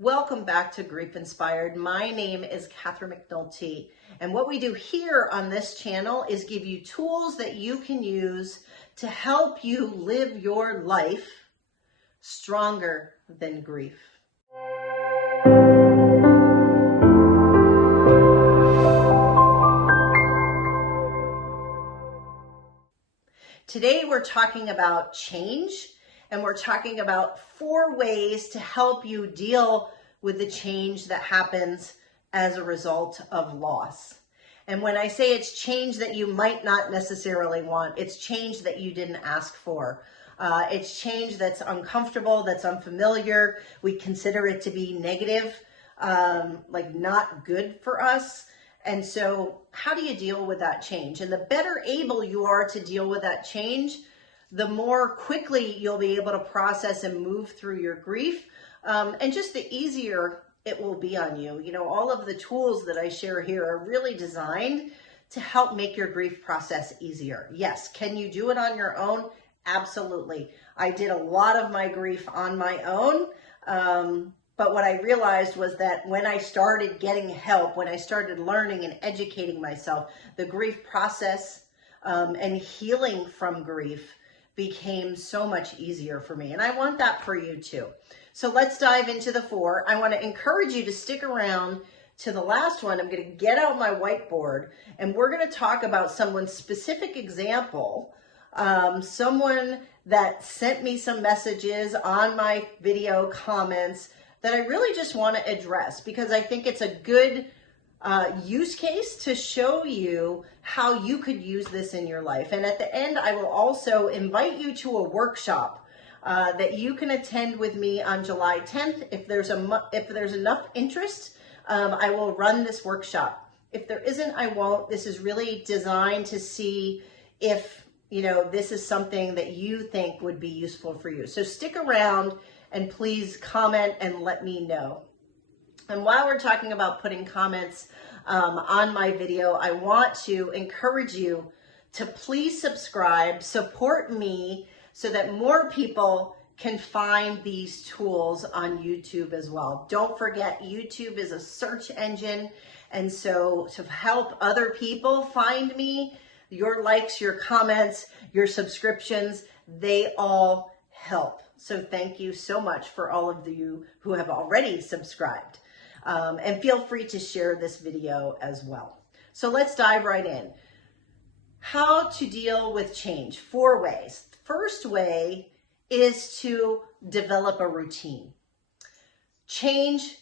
Welcome back to Grief Inspired. My name is Catherine McNulty, and what we do here on this channel is give you tools that you can use to help you live your life stronger than grief. Today we're talking about change, and we're talking about 4 ways to help you deal with the change that happens as a result of loss. And when I say it's change that you might not necessarily want, it's change that you didn't ask for. It's change that's uncomfortable, that's unfamiliar. We consider it to be negative, like not good for us. And so how do you deal with that change? And the better able you are to deal with that change, the more quickly you'll be able to process and move through your grief, and just the easier it will be on you. You know, all of the tools that I share here are really designed to help make your grief process easier. Yes, can you do it on your own? Absolutely. I did a lot of my grief on my own. But what I realized was that when I started getting help, when I started learning and educating myself, the grief process and healing from grief became so much easier for me. And I want that for you too. So let's dive into the 4. I want to encourage you to stick around to the last one. I'm going to get out my whiteboard and we're going to talk about someone's specific example, someone that sent me some messages on my video comments that I really just want to address because I think it's a good use case to show you how you could use this in your life. And at the end, I will also invite you to a workshop that you can attend with me on July 10th. If there's enough interest, I will run this workshop. If there isn't, I won't. This is really designed to see if, you know, this is something that you think would be useful for you. So stick around and please comment and let me know. And while we're talking about putting comments on my video, I want to encourage you to please subscribe, support me so that more people can find these tools on YouTube as well. Don't forget, YouTube is a search engine. And so to help other people find me, your likes, your comments, your subscriptions, they all help. So thank you so much for all of you who have already subscribed. And feel free to share this video as well. So let's dive right in. How to deal with change, 4 ways. First way is to develop a routine. Change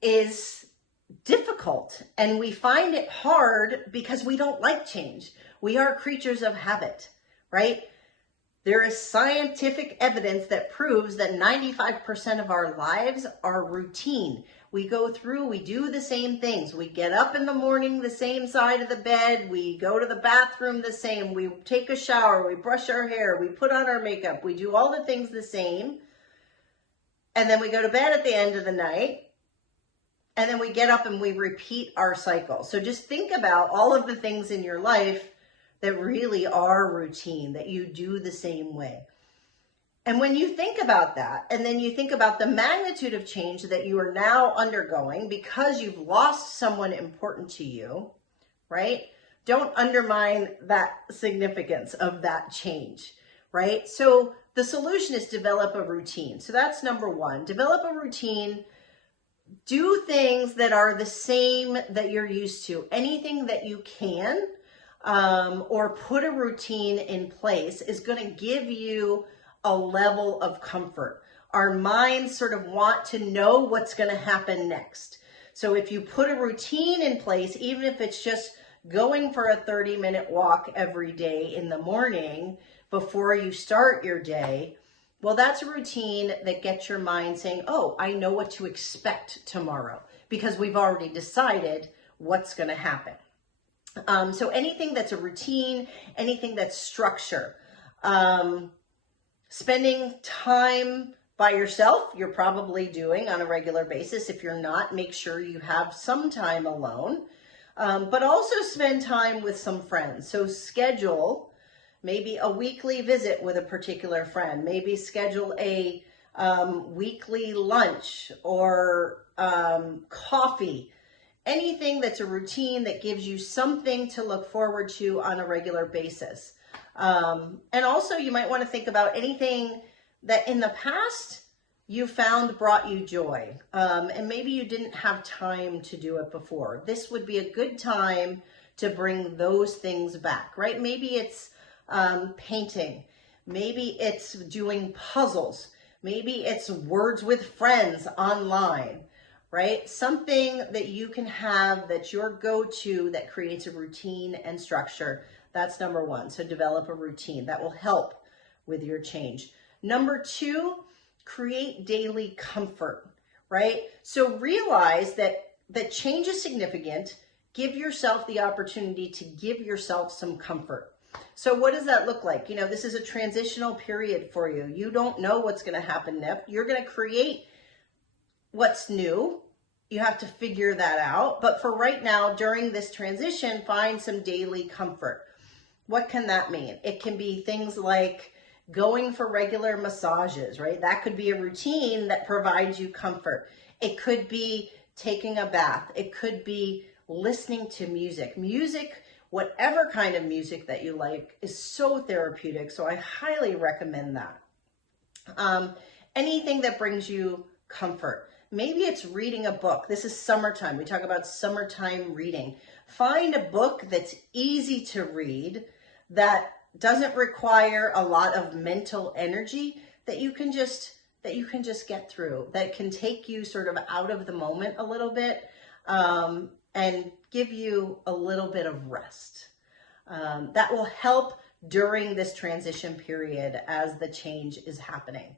is difficult and we find it hard because we don't like change. We are creatures of habit, right? There is scientific evidence that proves that 95% of our lives are routine. We go through, we do the same things. We get up in the morning the same side of the bed. We go to the bathroom the same. We take a shower. We brush our hair. We put on our makeup. We do all the things the same. And then we go to bed at the end of the night. And then we get up and we repeat our cycle. So just think about all of the things in your life that really are routine, that you do the same way. And when you think about that, and then you think about the magnitude of change that you are now undergoing because you've lost someone important to you, right? Don't undermine that significance of that change, right? So the solution is develop a routine. So that's number 1. Develop a routine. Do things that are the same that you're used to. Anything that you can, or put a routine in place is going to give you a level of comfort. Our minds sort of want to know what's going to happen next. So if you put a routine in place, even if it's just going for a 30-minute walk every day in the morning before you start your day, well, that's a routine that gets your mind saying, oh, I know what to expect tomorrow because we've already decided what's going to happen. So anything that's a routine, anything that's structure, spending time by yourself, you're probably doing on a regular basis. If you're not, make sure you have some time alone, but also spend time with some friends. So schedule maybe a weekly visit with a particular friend, maybe schedule a weekly lunch or coffee, anything that's a routine that gives you something to look forward to on a regular basis. And also you might want to think about anything that in the past you found brought you joy. And maybe you didn't have time to do it before. This would be a good time to bring those things back, right? Maybe it's painting. Maybe it's doing puzzles. Maybe it's words with friends online, right? Something that you can have that's your go-to that creates a routine and structure. That's number one. So develop a routine that will help with your change. Number two, create daily comfort, right? So realize that change is significant. Give yourself the opportunity to give yourself some comfort. So what does that look like? You know, this is a transitional period for you. You don't know what's going to happen next. You're going to create what's new. You have to figure that out. But for right now, during this transition, find some daily comfort. What can that mean? It can be things like going for regular massages, right? That could be a routine that provides you comfort. It could be taking a bath. It could be listening to music. Music, whatever kind of music that you like, is so therapeutic. So I highly recommend that. Anything that brings you comfort. Maybe it's reading a book. This is summertime. We talk about summertime reading. Find a book that's easy to read, that doesn't require a lot of mental energy, that you can just get through, that can take you sort of out of the moment a little bit, and give you a little bit of rest. That will help during this transition period as the change is happening.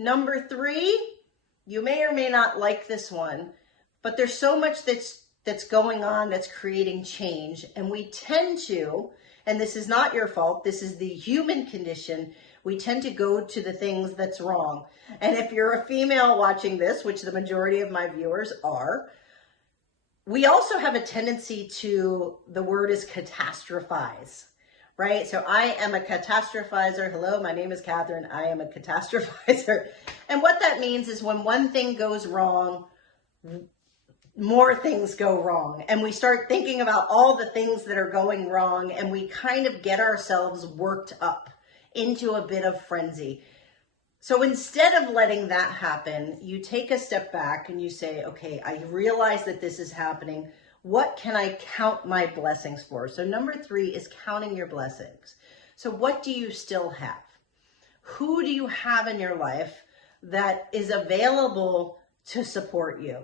Number three, you may or may not like this one, but there's so much that's going on that's creating change, and we tend to, and this is not your fault, this is the human condition, we tend to go to the things that's wrong. And if you're a female watching this, which the majority of my viewers are, we also have a tendency to, the word is catastrophize, right? So I am a catastrophizer. Hello, my name is Catherine. I am a catastrophizer. And what that means is when one thing goes wrong, more things go wrong. And we start thinking about all the things that are going wrong, and we kind of get ourselves worked up into a bit of frenzy. So instead of letting that happen, you take a step back and you say, okay, I realize that this is happening. What can I count my blessings for? So number three is counting your blessings. So what do you still have? Who do you have in your life that is available to support you?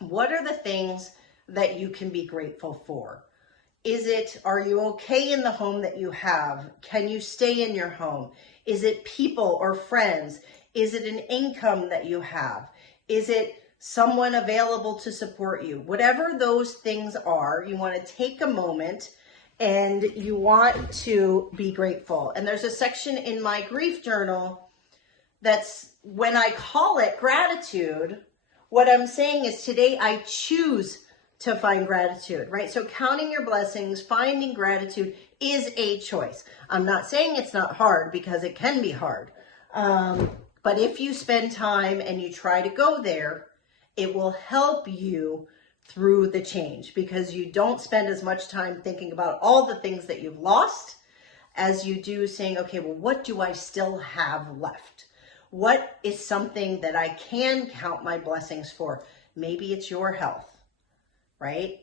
What are the things that you can be grateful for? Are you okay in the home that you have? Can you stay in your home? Is it people or friends? Is it an income that you have? Is it someone available to support you? Whatever those things are, you want to take a moment and you want to be grateful. And there's a section in my grief journal that's, when I call it gratitude, what I'm saying is today I choose to find gratitude, right? So counting your blessings, finding gratitude is a choice. I'm not saying it's not hard, because it can be hard. But if you spend time and you try to go there, it will help you through the change, because you don't spend as much time thinking about all the things that you've lost as you do saying, okay, well, what do I still have left? What is something that I can count my blessings for? Maybe it's your health, right?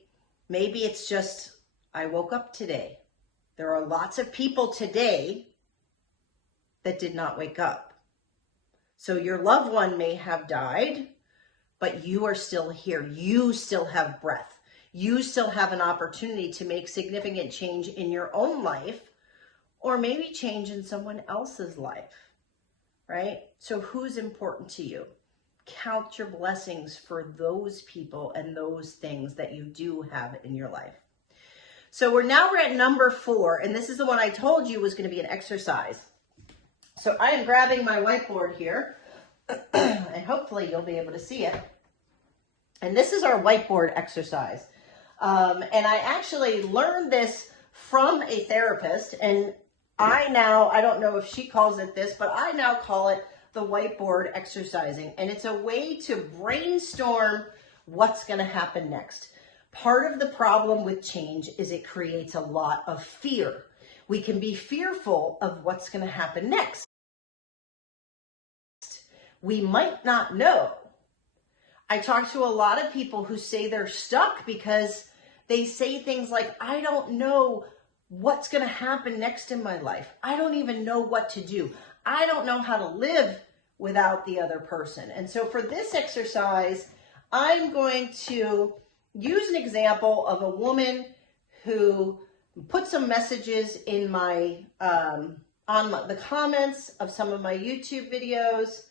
Maybe it's just, I woke up today. There are lots of people today that did not wake up. So your loved one may have died, but you are still here. You still have breath. You still have an opportunity to make significant change in your own life, or maybe change in someone else's life, right? So who's important to you? Count your blessings for those people and those things that you do have in your life. So we're at number 4, and this is the one I told you was going to be an exercise. So I am grabbing my whiteboard here, and hopefully you'll be able to see it. And this is our whiteboard exercise. And I actually learned this from a therapist, and I don't know if she calls it this, but I now call it the whiteboard exercising, and it's a way to brainstorm what's going to happen next. Part of the problem with change is it creates a lot of fear. We can be fearful of what's going to happen next. We might not know. I talk to a lot of people who say they're stuck because they say things like, I don't know what's going to happen next in my life. I don't even know what to do. I don't know how to live without the other person. And so for this exercise, I'm going to use an example of a woman who put some messages in my the comments of some of my YouTube videos,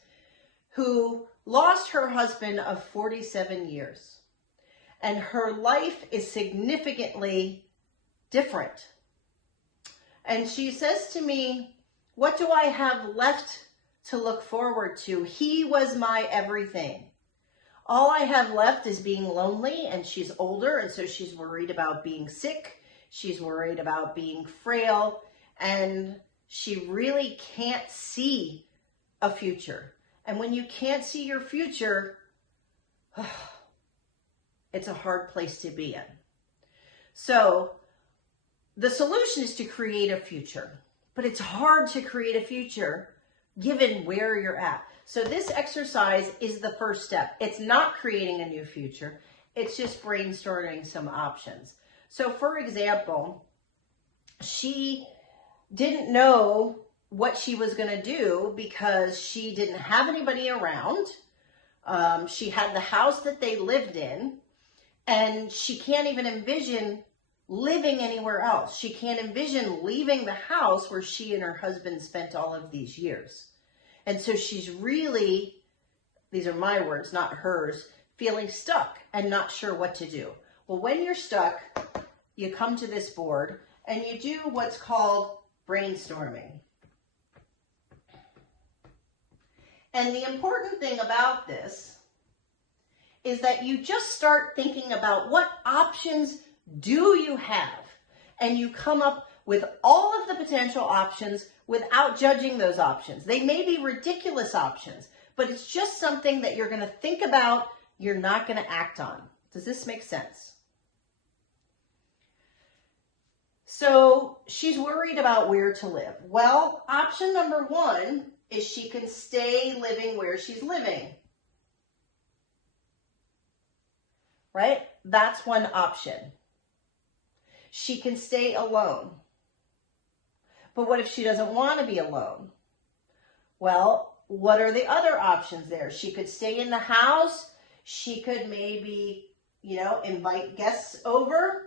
who lost her husband of 47 years. And her life is significantly different. And she says to me, what do I have left to look forward to? He was my everything. All I have left is being lonely, and she's older, and so she's worried about being sick. She's worried about being frail, and she really can't see a future. And when you can't see your future, it's a hard place to be in. So the solution is to create a future, but it's hard to create a future given where you're at. So this exercise is the first step. It's not creating a new future. It's just brainstorming some options. So for example, she didn't know what she was going to do because she didn't have anybody around. She had the house that they lived in, and she can't even envision living anywhere else. She can't envision leaving the house where she and her husband spent all of these years. And so she's really, these are my words, not hers, feeling stuck and not sure what to do. Well, when you're stuck, you come to this board and you do what's called brainstorming. And the important thing about this is that you just start thinking about what options do you have, and you come up with all of the potential options without judging those options. They may be ridiculous options, but it's just something that you're going to think about, you're not going to act on. Does this make sense? So she's worried about where to live. Well, option number one is she can stay living where she's living. Right? That's one option. She can stay alone. But what if she doesn't want to be alone? Well, what are the other options there? She could stay in the house. She could maybe, invite guests over.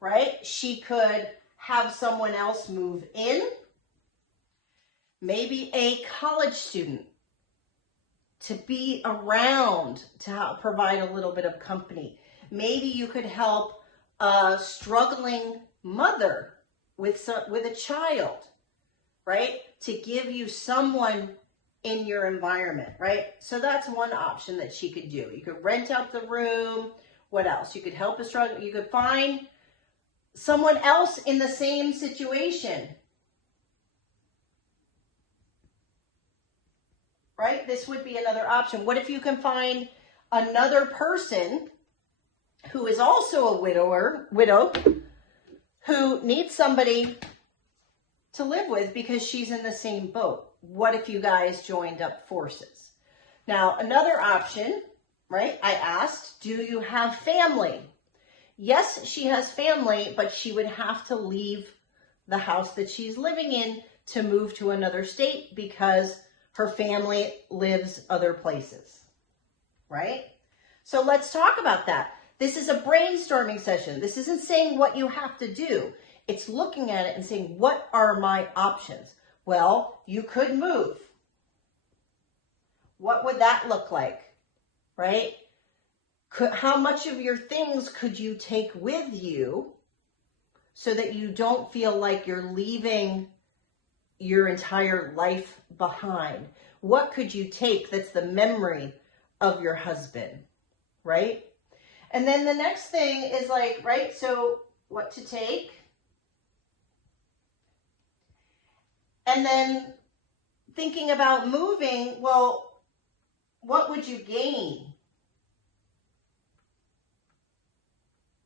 Right? She could have someone else move in. Maybe a college student to be around to provide a little bit of company. Maybe you could help a struggling mother with a child, right? To give you someone in your environment, right? So that's one option that she could do. You could rent out the room. What else? You could help a struggle. You could find someone else in the same situation. Right? This would be another option. What if you can find another person who is also a widow, who needs somebody to live with because she's in the same boat? What if you guys joined up forces? Now, another option, right? I asked, do you have family? Yes, she has family, but she would have to leave the house that she's living in to move to another state because her family lives other places, right? So let's talk about that. This is a brainstorming session. This isn't saying what you have to do. It's looking at it and saying, what are my options? Well, you could move. What would that look like, right? How much of your things could you take with you so that you don't feel like you're leaving your entire life behind? What could you take that's the memory of your husband, right? And then the next thing is like, right, so what to take. And then thinking about moving, well, what would you gain?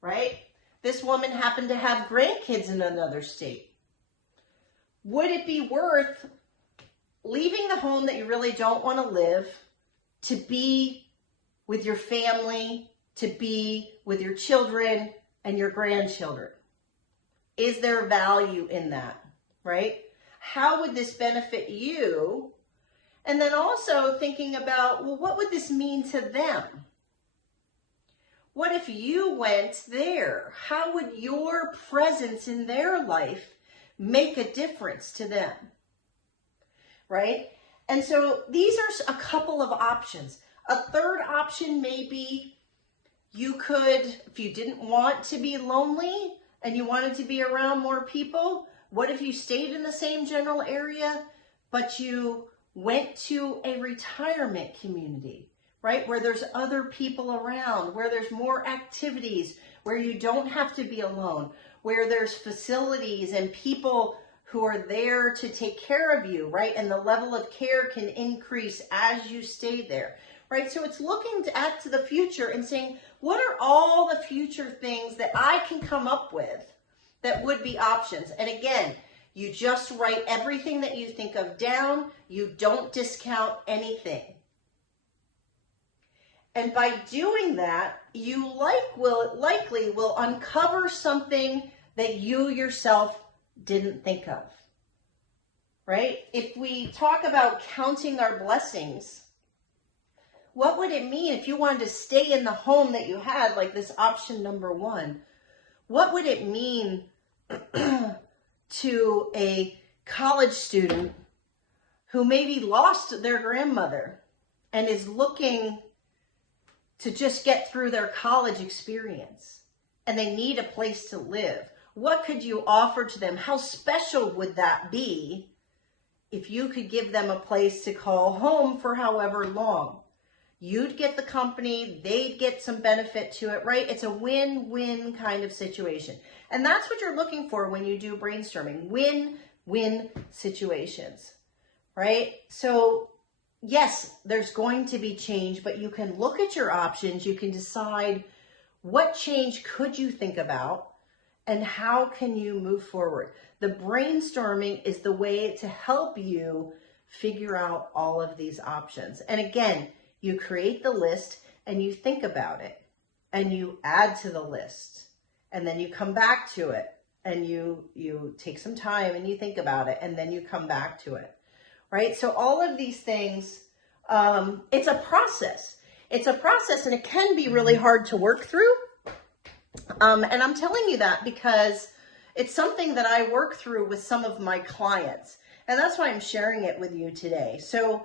Right? This woman happened to have grandkids in another state. Would it be worth leaving the home that you really don't want to live to be with your family, to be with your children and your grandchildren? Is there value in that, right? How would this benefit you? And then also thinking about, well, what would this mean to them? What if you went there? How would your presence in their life make a difference to them? Right? And so these are a couple of options. A third option may be you could, if you didn't want to be lonely and you wanted to be around more people, what if you stayed in the same general area, but you went to a retirement community, right? Where there's other people around, where there's more activities, where you don't have to be alone, where there's facilities and people who are there to take care of you, right? And the level of care can increase as you stay there, right? So it's looking to the future and saying, what are all the future things that I can come up with that would be options? And again, you just write everything that you think of down. You don't discount anything. And by doing that, you likely will uncover something that you yourself didn't think of, right? If we talk about counting our blessings, what would it mean if you wanted to stay in the home that you had, like this option number 1? What would it mean to a college student who maybe lost their grandmother and is looking to just get through their college experience and they need a place to live? What could you offer to them? How special would that be if you could give them a place to call home for however long? You'd get the company, they'd get some benefit to it, right? It's a win-win kind of situation. And that's what you're looking for when you do brainstorming, win-win situations, right? So yes, there's going to be change, but you can look at your options. You can decide what change could you think about and how can you move forward. The brainstorming is the way to help you figure out all of these options. And again, you create the list and you think about it and you add to the list and then you come back to it and you take some time and you think about it and then you come back to it, right? So all of these things, it's a process. It's a process and it can be really hard to work through. And I'm telling you that because it's something that I work through with some of my clients. And that's why I'm sharing it with you today. So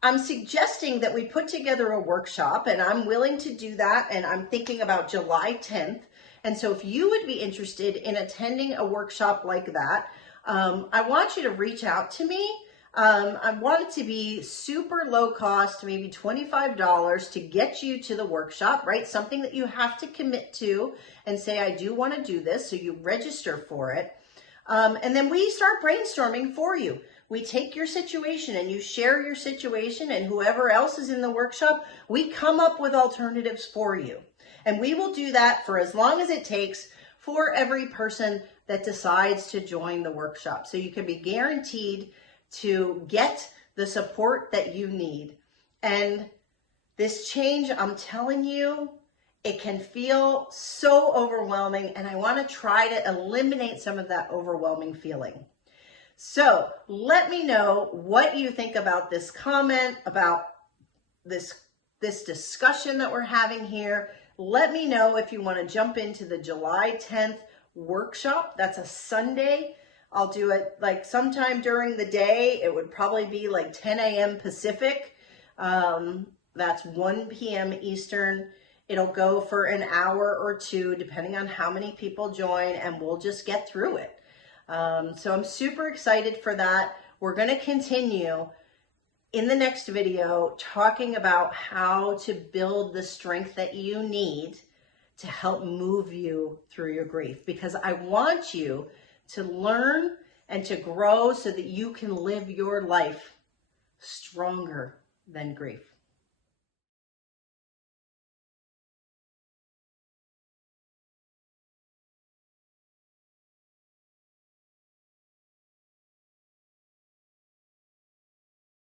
I'm suggesting that we put together a workshop, and I'm willing to do that, and I'm thinking about July 10th. And so if you would be interested in attending a workshop like that, I want you to reach out to me. I want it to be super low cost, maybe $25 to get you to the workshop, right? Something that you have to commit to and say, I do want to do this. So you register for it. And then we start brainstorming for you. We take your situation and you share your situation, and whoever else is in the workshop, we come up with alternatives for you. And we will do that for as long as it takes for every person that decides to join the workshop. So you can be guaranteed to get the support that you need. And this change, I'm telling you, it can feel so overwhelming, and I want to try to eliminate some of that overwhelming feeling. So let me know what you think about this comment, about this discussion that we're having here. Let me know if you want to jump into the July 10th workshop. That's a Sunday. I'll do it like sometime during the day. It would probably be like 10 a.m. Pacific. That's 1 p.m. Eastern. It'll go for an hour or two, depending on how many people join, and we'll just get through it. So I'm super excited for that. We're going to continue in the next video talking about how to build the strength that you need to help move you through your grief, because I want you to learn and to grow so that you can live your life stronger than grief.